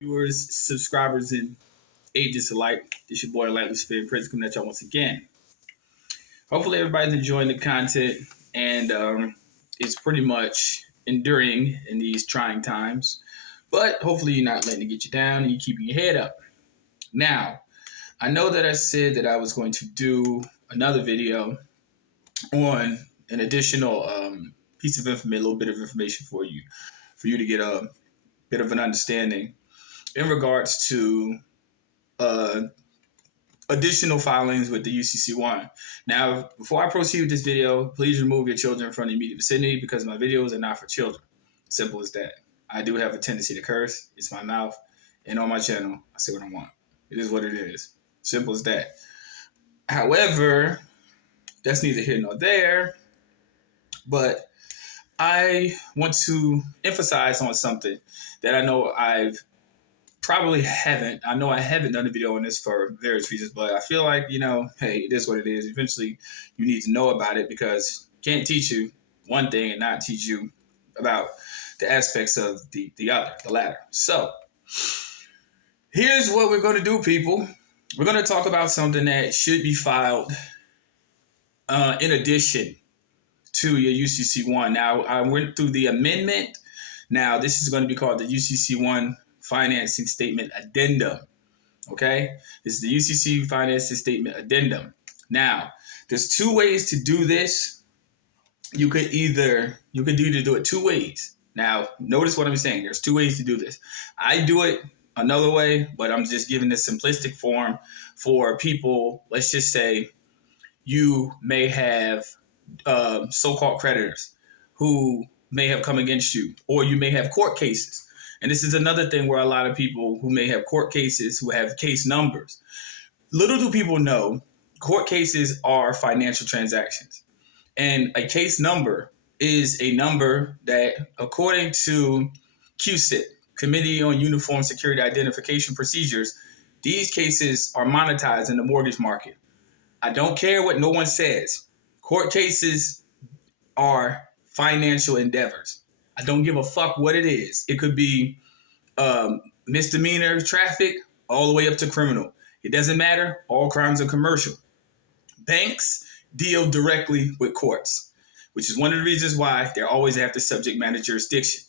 Viewers, subscribers, and agents alike. This your boy, Luciferian Prince, coming at y'all once again. Hopefully, everybody's enjoying the content and it's pretty much enduring in these trying times. But hopefully, you're not letting it get you down and you're keeping your head up. Now, I know that I said that I was going to do another video on an additional piece of information, a little bit of information for you to get a bit of an understanding in regards to additional filings with the UCC1. Now, before I proceed with this video, please remove your children from the immediate vicinity because my videos are not for children. Simple as that. I do have a tendency to curse. It's my mouth. And on my channel, I say what I want. It is what it is. Simple as that. However, that's neither here nor there. But I want to emphasize on something that I know I haven't done a video on this for various reasons, but I feel like, hey, it is what it is. Eventually, you need to know about it because I can't teach you one thing and not teach you about the aspects of the latter. So, here's what we're going to do, people. We're going to talk about something that should be filed in addition to your UCC1. Now, I went through the amendment. Now, this is going to be called the UCC1 Financing Statement Addendum. Okay? This is the UCC Financing Statement Addendum. Now, there's two ways to do this. You could either do it two ways. Now, notice what I'm saying. There's two ways to do this. I do it another way, but I'm just giving this simplistic form for people. Let's just say you may have so-called creditors who may have come against you, or you may have court cases. And this is another thing where a lot of people who may have court cases, who have case numbers, little do people know, court cases are financial transactions. And a case number is a number that, according to QCIT, Committee on Uniform Security Identification Procedures, these cases are monetized in the mortgage market. I don't care what no one says. Court cases are financial endeavors. I don't give a fuck what it is. It could be misdemeanor traffic all the way up to criminal. It doesn't matter. All crimes are commercial. Banks deal directly with courts, which is one of the reasons why they always have the subject matter jurisdiction.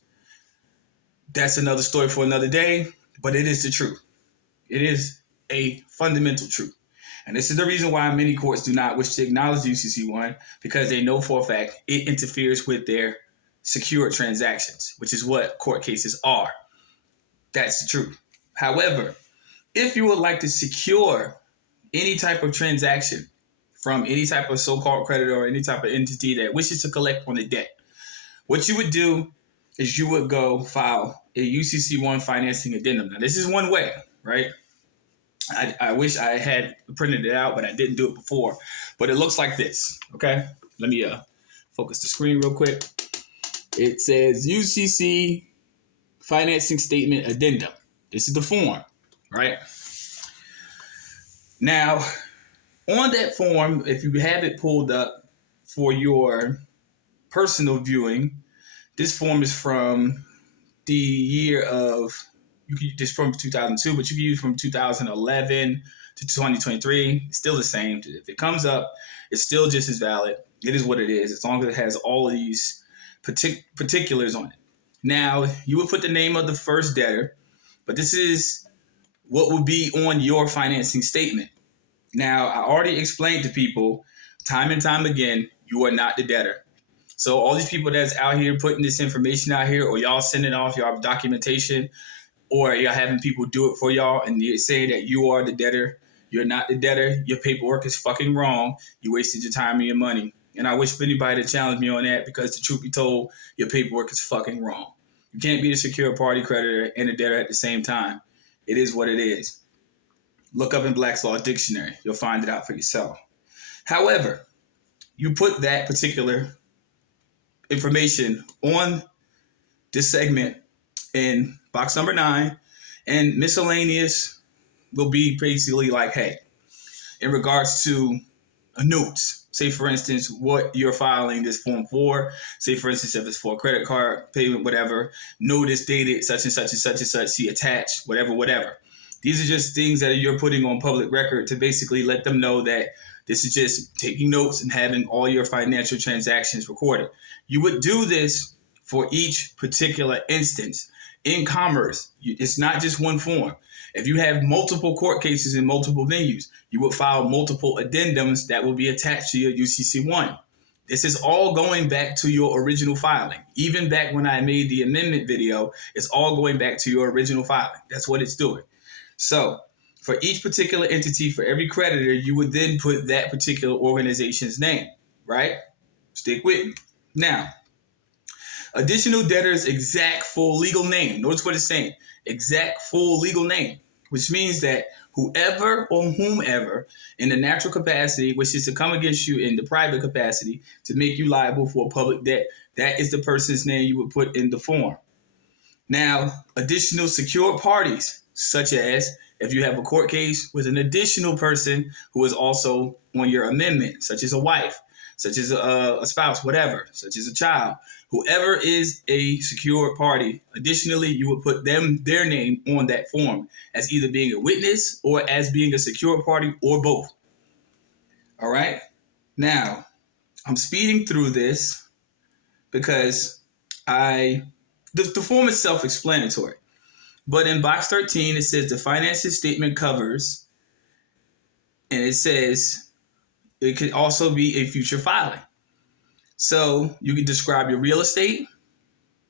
That's another story for another day, but it is the truth. It is a fundamental truth. And this is the reason why many courts do not wish to acknowledge UCC1, because they know for a fact it interferes with their secure transactions, which is what court cases are. That's the truth. However, if you would like to secure any type of transaction from any type of so-called creditor or any type of entity that wishes to collect on the debt, what you would do is you would go file a UCC1 financing addendum. Now, this is one way, right? I wish I had printed it out, but I didn't do it before. But it looks like this, okay? Let me focus the screen real quick. It says UCC Financing Statement Addendum. This is the form, right? Now, on that form, if you have it pulled up for your personal viewing, this form is from the year of, just from 2002, but you can use from 2011 to 2023. It's still the same. If it comes up, it's still just as valid. It is what it is, as long as it has all of these particulars on it. Now, you would put the name of the first debtor, but this is what would be on your financing statement. Now, I already explained to people time and time again, you are not the debtor. So all these people that's out here putting this information out here, or y'all sending off your documentation, or you're having people do it for y'all and you're saying that you are the debtor. You're not the debtor. Your paperwork is fucking wrong. You wasted your time and your money. And I wish for anybody to challenge me on that, because the truth be told, your paperwork is fucking wrong. You can't be a secure party creditor and a debtor at the same time. It is what it is. Look up in Black's Law Dictionary. You'll find it out for yourself. However, you put that particular information on this segment in box number 9, and miscellaneous will be basically like, hey, in regards to annuities, Say, for instance, what you're filing this form for. Say, for instance, if it's for a credit card payment, whatever, notice dated such and such and such and such, see attached, whatever. These are just things that you're putting on public record to basically let them know that this is just taking notes and having all your financial transactions recorded. You would do this for each particular instance. In commerce, it's not just one form. If you have multiple court cases in multiple venues, you would file multiple addendums that will be attached to your UCC-1. This is all going back to your original filing. Even back when I made the amendment video, it's all going back to your original filing. That's what it's doing. So for each particular entity, for every creditor, you would then put that particular organization's name, right? Stick with me. Now, additional debtor's exact full legal name. Notice what it's saying. Exact full legal name, which means that whoever or whomever in the natural capacity wishes to come against you in the private capacity to make you liable for a public debt, that is the person's name you would put in the form. Now, additional secured parties, such as if you have a court case with an additional person who is also on your amendment, such as a wife, such as a spouse, whatever, such as a child, whoever is a secured party, additionally, you would put their name on that form as either being a witness or as being a secured party or both. All right. Now, I'm speeding through this because the form is self-explanatory. But in box 13, it says the finances statement covers, and it says it could also be a future filing. So you can describe your real estate.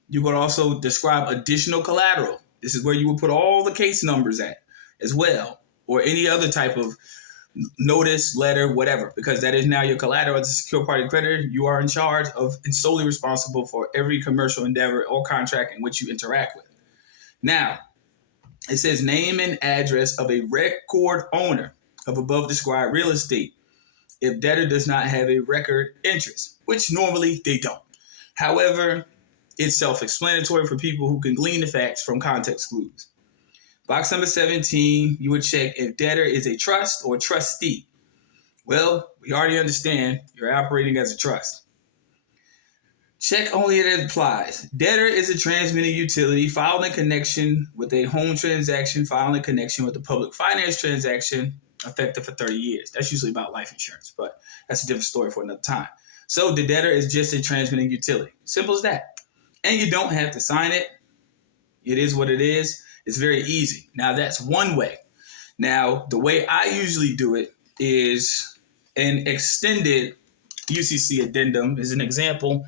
You could also describe additional collateral. This is where you would put all the case numbers at as well, or any other type of notice, letter, whatever, because that is now your collateral as a secure party creditor. You are in charge of and solely responsible for every commercial endeavor or contract in which you interact with. Now, it says name and address of a record owner of above described real estate if debtor does not have a record interest, which normally they don't. However, it's self-explanatory for people who can glean the facts from context clues. Box number 17, you would check if debtor is a trust or trustee. Well, we already understand you're operating as a trust. Check only if it applies. Debtor is a transmitting utility filed in connection with a home transaction, filed in connection with a public finance transaction, effective for 30 years. That's usually about life insurance, but that's a different story for another time. So the debtor is just a transmitting utility. Simple as that. And you don't have to sign it. It is what it is. It's very easy. Now, that's one way. Now, the way I usually do it is an extended UCC addendum is an example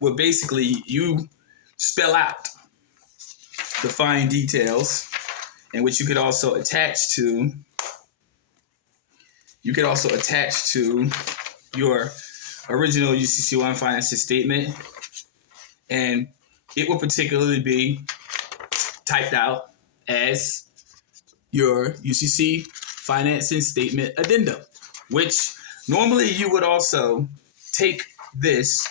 where basically you spell out the fine details, and which you could also attach to. You could also attach to your original UCC-1 finances statement, and it will particularly be typed out as your UCC financing statement addendum, which normally you would also take this,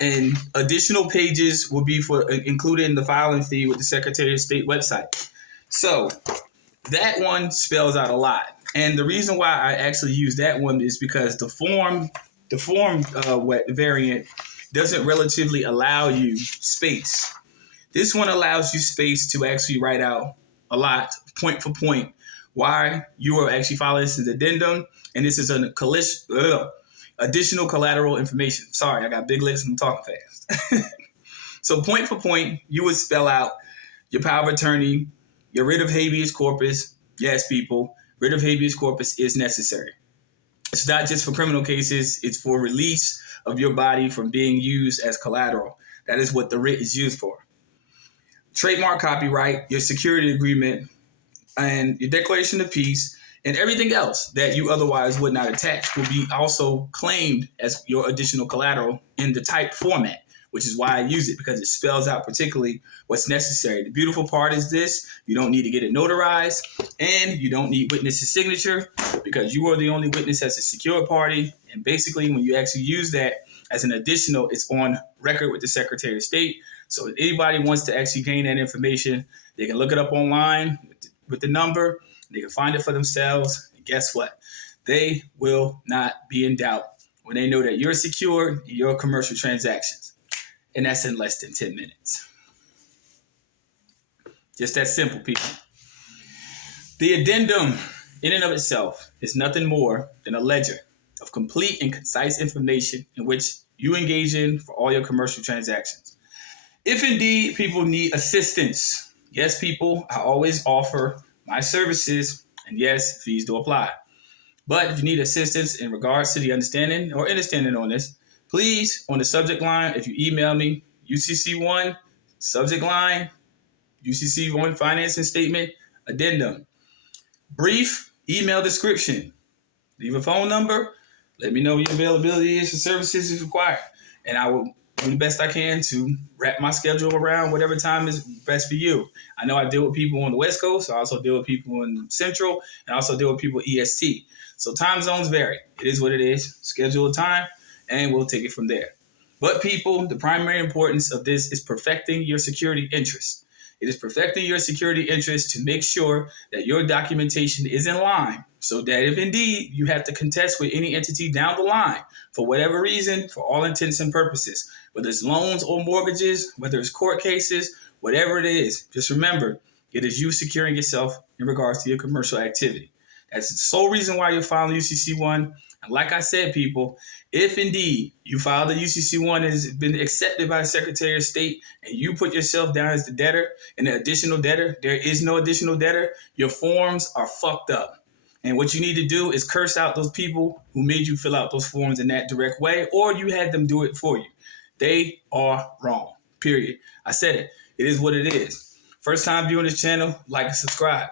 and additional pages will be included in the filing fee with the Secretary of State website. So that one spells out a lot. And the reason why I actually use that one is because the form variant doesn't relatively allow you space. This one allows you space to actually write out a lot, point for point, why you are actually filing this as addendum. And this is additional collateral information. Sorry, I got big lips and I'm talking fast. So point for point, you would spell out your power of attorney, your writ of habeas corpus. Yes, people, writ of habeas corpus is necessary. It's not just for criminal cases. It's for release of your body from being used as collateral. That is what the writ is used for. Trademark, copyright, your security agreement, and your declaration of peace, and everything else that you otherwise would not attach will be also claimed as your additional collateral in the typed format, which is why I use it, because it spells out particularly what's necessary. The beautiful part is this: you don't need to get it notarized, and you don't need witness's signature, because you are the only witness as a secure party. And basically, when you actually use that as an additional, it's on record with the Secretary of State. So if anybody wants to actually gain that information, they can look it up online with the number. They can find it for themselves. And guess what? they will not be in doubt when they know that you're secure in your commercial transactions. And that's in less than 10 minutes. Just that simple, people. The addendum, in and of itself, is nothing more than a ledger of complete and concise information in which you engage in for all your commercial transactions. If indeed people need assistance, yes, people, I always offer my services, and yes, fees do apply. But if you need assistance in regards to the understanding on this, please, on the subject line, if you email me, UCC1, subject line, UCC1 financing statement, addendum. Brief email description. Leave a phone number. Let me know what your availability is for services is required. And I will do the best I can to wrap my schedule around whatever time is best for you. I know I deal with people on the West Coast. I also deal with people in Central. And I also deal with people EST. So time zones vary. It is what it is. Schedule a time and we'll take it from there. But people, the primary importance of this is perfecting your security interests. It is perfecting your security interest to make sure that your documentation is in line so that if indeed you have to contest with any entity down the line for whatever reason, for all intents and purposes, whether it's loans or mortgages, whether it's court cases, whatever it is, just remember, it is you securing yourself in regards to your commercial activity. That's the sole reason why you're filing UCC1. And like I said, people, if indeed you file the UCC1 has been accepted by the Secretary of State and you put yourself down as the debtor and the additional debtor, there is no additional debtor, your forms are fucked up. And what you need to do is curse out those people who made you fill out those forms in that direct way, or you had them do it for you. They are wrong, period. I said it. It is what it is. First time viewing this channel, like and subscribe.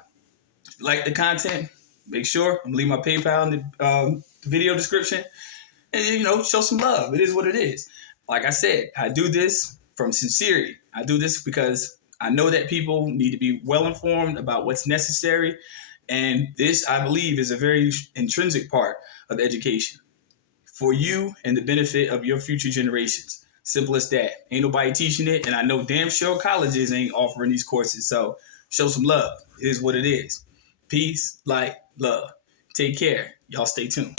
If you like the content, make sure I'm leave my PayPal in the video description. And, show some love. It is what it is. Like I said, I do this from sincerity. I do this because I know that people need to be well informed about what's necessary. And this, I believe, is a very intrinsic part of education for you and the benefit of your future generations. Simple as that. Ain't nobody teaching it. And I know damn sure colleges ain't offering these courses. So show some love. It is what it is. Peace, light, love. Take care. Y'all stay tuned.